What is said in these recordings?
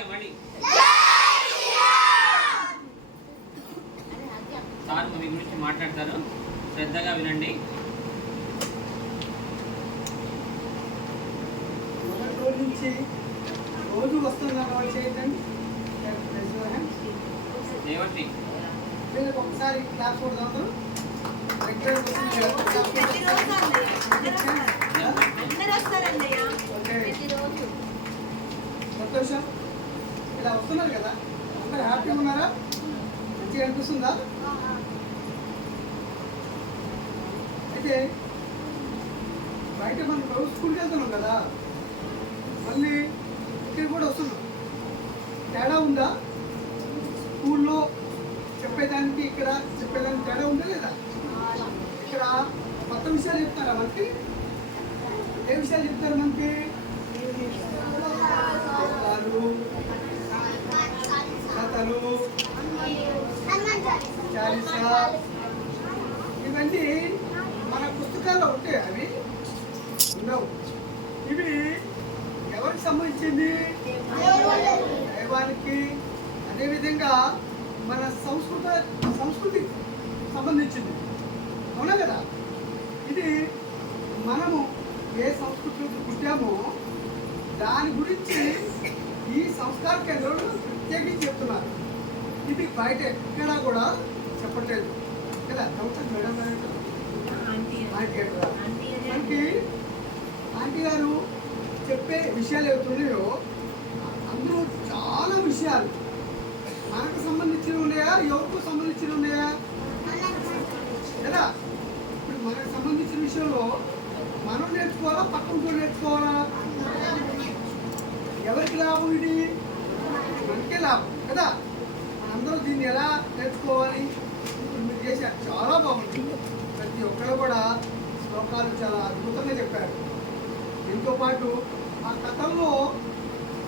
గట్టిగా మళ్ళీ సార్ మీ గురించి మాట్లాడతారు, శ్రద్ధగా వినండి. రోజు వస్తున్నారు రేవతి ఒకసారి క్లాస్ కొడదాం. సంతోషం. ఇలా వస్తున్నారు కదా, అందరు హ్యాపీగా ఉన్నారా? మంచిగా అనిపిస్తుందా? అయితే బయట మనం రోజు స్కూల్కి వెళ్తున్నాం కదా, మళ్ళీ ఇక్కడ కూడా వస్తున్నాం. తేడా ఉందా? స్కూల్లో చెప్పేదానికి ఇక్కడ చెప్పేదానికి తేడా ఉందా లేదా? ఇక్కడ కొత్త విషయాలు చెప్తారా మనకి? ఏ విషయాలు చెప్తారు మనకి? కథలు, చాలీసా, ఇవన్నీ మన పుస్తకాల్లో ఉంటాయి, అవి ఉండవు. ఇవి ఎవరికి సంబంధించింది? దైవానికి. అదేవిధంగా మన సంస్కృతికి సంబంధించింది, అవునా కదా? ఇది మనము ఏ సంస్కృతిలో పుట్టామో దాని గురించి ఈ సంస్కార కేంద్రంలో ప్రత్యేకించి చెప్తున్నారు. ఇది బయట ఎక్కడా కూడా చెప్పట్లేదు కదా. మేడం ఆంటీ గారు చెప్పే విషయాలు ఏవైతున్నాయో అందులో చాలా విషయాలు మనకు సంబంధించినవి ఉన్నాయా, ఎవరికి సంబంధించినవి ఉన్నాయా కదా? ఇప్పుడు మనకు సంబంధించిన విషయంలో మనం నేర్చుకోవాలా, పక్కన నేర్చుకోవాలా? ఎవరికి లాభం? ఇది మనకే లాభం కదా. అందరూ దీన్ని ఎలా నేర్చుకోవాలి? మీరు చేశారు, చాలా బాగుంది. ప్రతి ఒక్కరు కూడా శ్లోకాలు చాలా అద్భుతంగా చెప్పారు. దీంతో పాటు ఆ కథల్లో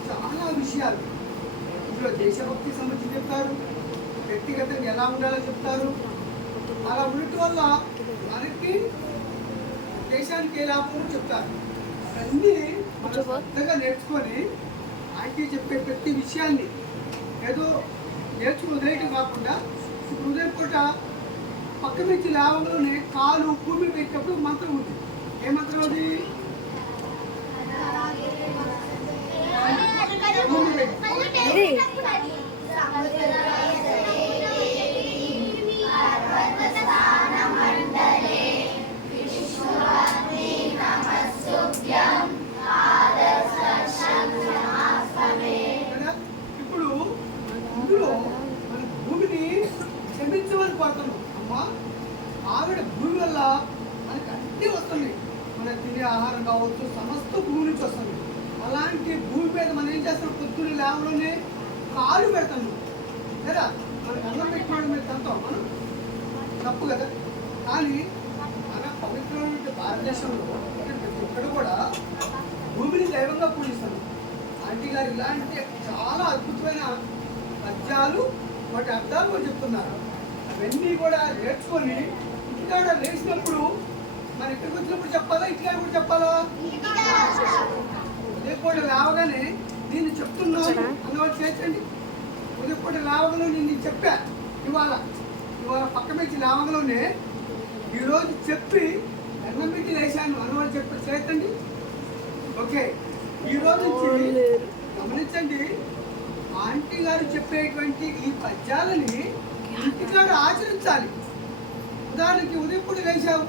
చాలా విషయాలు, ఇందులో దేశభక్తికి సంబంధించి చెప్తారు, వ్యక్తిగతంగా ఎలా ఉండాలో చెప్తారు. అలా ఉండటం వల్ల మనకి దేశానికి ఏ లాభమో చెప్తారు. అన్నీ మనం శ్రద్ధగా నేర్చుకొని ఆంటీ చెప్పే ప్రతి విషయాన్ని ఏదో నేర్చుకుని వదిలేయటం కాకుండా, ఇప్పుడు ఉదయం పూట పక్క నుంచి లేవలోనే కాలు భూమి పెట్టినప్పుడు మంత్రం ఉంది. ఏ మంత్రం అది? ఇప్పుడు ఇందులో మన భూమిని క్షమించమని కోరుతున్నాం. అమ్మా, ఆవిడ భూమి వల్ల మనకి అన్నీ వస్తున్నాయి. మన తినే ఆహారం కావచ్చు, సమస్త భూమి నుంచి వస్తుంది. అలాంటి భూమి మీద మనం ఏం చేస్తాం? పొద్దున్న లేవలోనే కాలు పెడతాం కదా. మనకు అన్నం పెట్టుకోవడం మీద తంతాం మనం, తప్పు కదా. కానీ మన పవిత్రమైన భారతదేశంలో ప్రతి ఒక్కరు కూడా భూమిని దైవంగా పూజిస్తాం. ఆంటీ గారు ఇలాంటి చాలా అద్భుతమైన పద్యాలు, వాటి అర్థాలు కూడా చెప్తున్నారు. అవన్నీ కూడా నేర్చుకొని ఇంటికాడ లేచినప్పుడు మన ఇక్కడికి వచ్చినప్పుడు చెప్పాలా, ఇంటికాడ కూడా చెప్పాలా? ఉదయపూట లేవగానే నేను చెప్తున్నాను అన్నవాళ్ళు చేర్చండి. ఉదయపూట లేవగలో నేను చెప్పా, ఇవాళ పక్క నుంచి లేవగలోనే ఈరోజు చెప్పి ఎన్నం పెట్టి లేచాను అన్నవాళ్ళు చెప్పి చేర్చండి. ఓకే, ఈరోజు నుంచి గమనించండి, ఆంటీ గారు చెప్పేటువంటి ఈ పద్యాలని ఇంటికాడ ఆచరించాలి. ఉదాహరణకి ఉదయపూట లేచావు,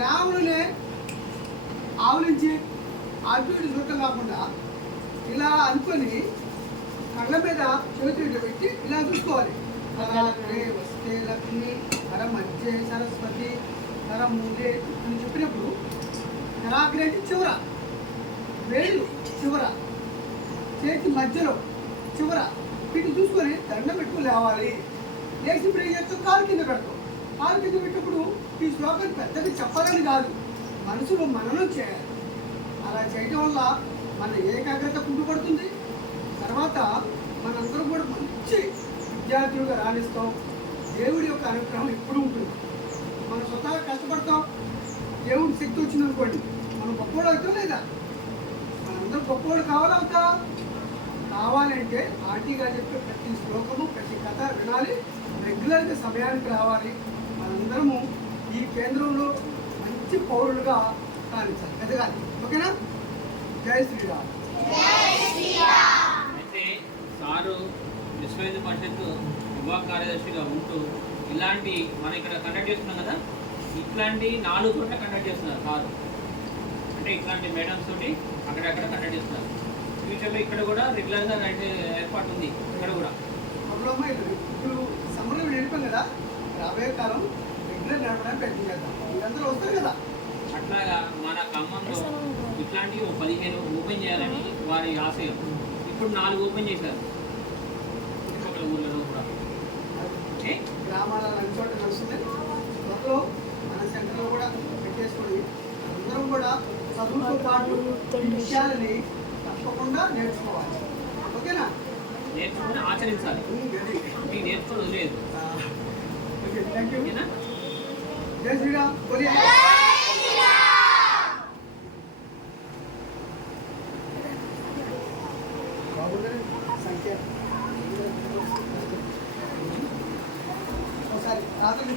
లేవలోనే ఆవులించి అటు ఇటు చూడటం కాకుండా ఇలా అనుకొని కళ్ళ మీద చేతులు పెట్టి ఇలా చూసుకోవాలి. కళలక్ష్మి వస్తే లక్ష్మి, కర మధ్య సరస్వతి, కర మూడే అని చెప్పినప్పుడు కళాగ్రంథి చివర, వేళ్ళు చివర, చేతి మధ్యలో చివర వీటిని చూసుకొని దండం పెట్టుకుని లేవాలి. లేచి ఇప్పుడు ఏం చేస్తాం? కాలు కింద పెడతాం. కాలు కింద పెట్టినప్పుడు ఈ శ్లోకాన్ని పెద్దగా చెప్పాలని కాదు, మనసులో మననం చేయాలి. అలా చేయడం వల్ల మన ఏకాగ్రత కుంటుపడుతుంది. తర్వాత మనందరం కూడా మంచి విద్యార్థులుగా రాణిస్తాం. దేవుడి యొక్క అనుగ్రహం ఎప్పుడు ఉంటుంది. మనం స్వతహాగా కష్టపడతాం, దేవుడి శక్తి వచ్చింది అనుకోండి, మనం గొప్పవాడు అవుతాం లేదా? మనందరం గొప్పవాడు కావాలవుతా? కావాలంటే అందుకే ఆంటీ గారు చెప్పే ప్రతి శ్లోకము ప్రతి కథ వినాలి, రెగ్యులర్గా సమయానికి రావాలి. మనందరము ఈ కేంద్రంలో మంచి పౌరులుగా కానించాలి, ఎదగాలి. ఓకేనా? జై శ్రీరామ్. అయితే సారు విశ్వ హిందూ పరిషత్తు యువ కార్యదర్శిగా ఉంటూ ఇలాంటి మనం ఇక్కడ కండక్ట్ చేస్తున్నాం కదా, ఇట్లాంటి 4 చోట్ల కండక్ట్ చేస్తున్నారు సారు. అంటే ఇట్లాంటి మేడమ్స్ తోటి అక్కడక్కడ కండక్ట్ చేస్తున్నారు. ఫ్యూచర్లో ఇక్కడ కూడా రెగ్యులర్గా ఏర్పాటు ఉంది ఇక్కడ కూడా. అప్పుడు ఇప్పుడు సమ్మర్లో నడిపాం కదా, రాబోయే కాలం రెగ్యులర్ నడపడానికి ప్రయత్నం చేద్దాం. మీరందరూ వస్తారు కదా. అట్లాగా మన ఖమ్మంలో ఇట్లాంటివి 15 ఓపెన్ చేయాలని వారి ఆశయం. ఇప్పుడు 4 ఓపెన్ చేశారు చుట్టుపక్కల ఊళ్ళలో కూడా. గ్రామాల అన్ని చోట నడుస్తుంది. త్వరలో మన సెంటర్లో కూడా పెట్టేసుకొని అందరం కూడా చదువుతో పాటు ఈ విషయాలని తప్పకుండా నేర్చుకోవాలి. ఓకేనా? నేర్చుకుని ఆచరించాలి. మీకు నేర్చుకొని వదిలేదు. Okay, thank you. ఓకేనా? జై శ్రీరామ్. బాగుందని సంఖ్య ఒకసారి రాత్రి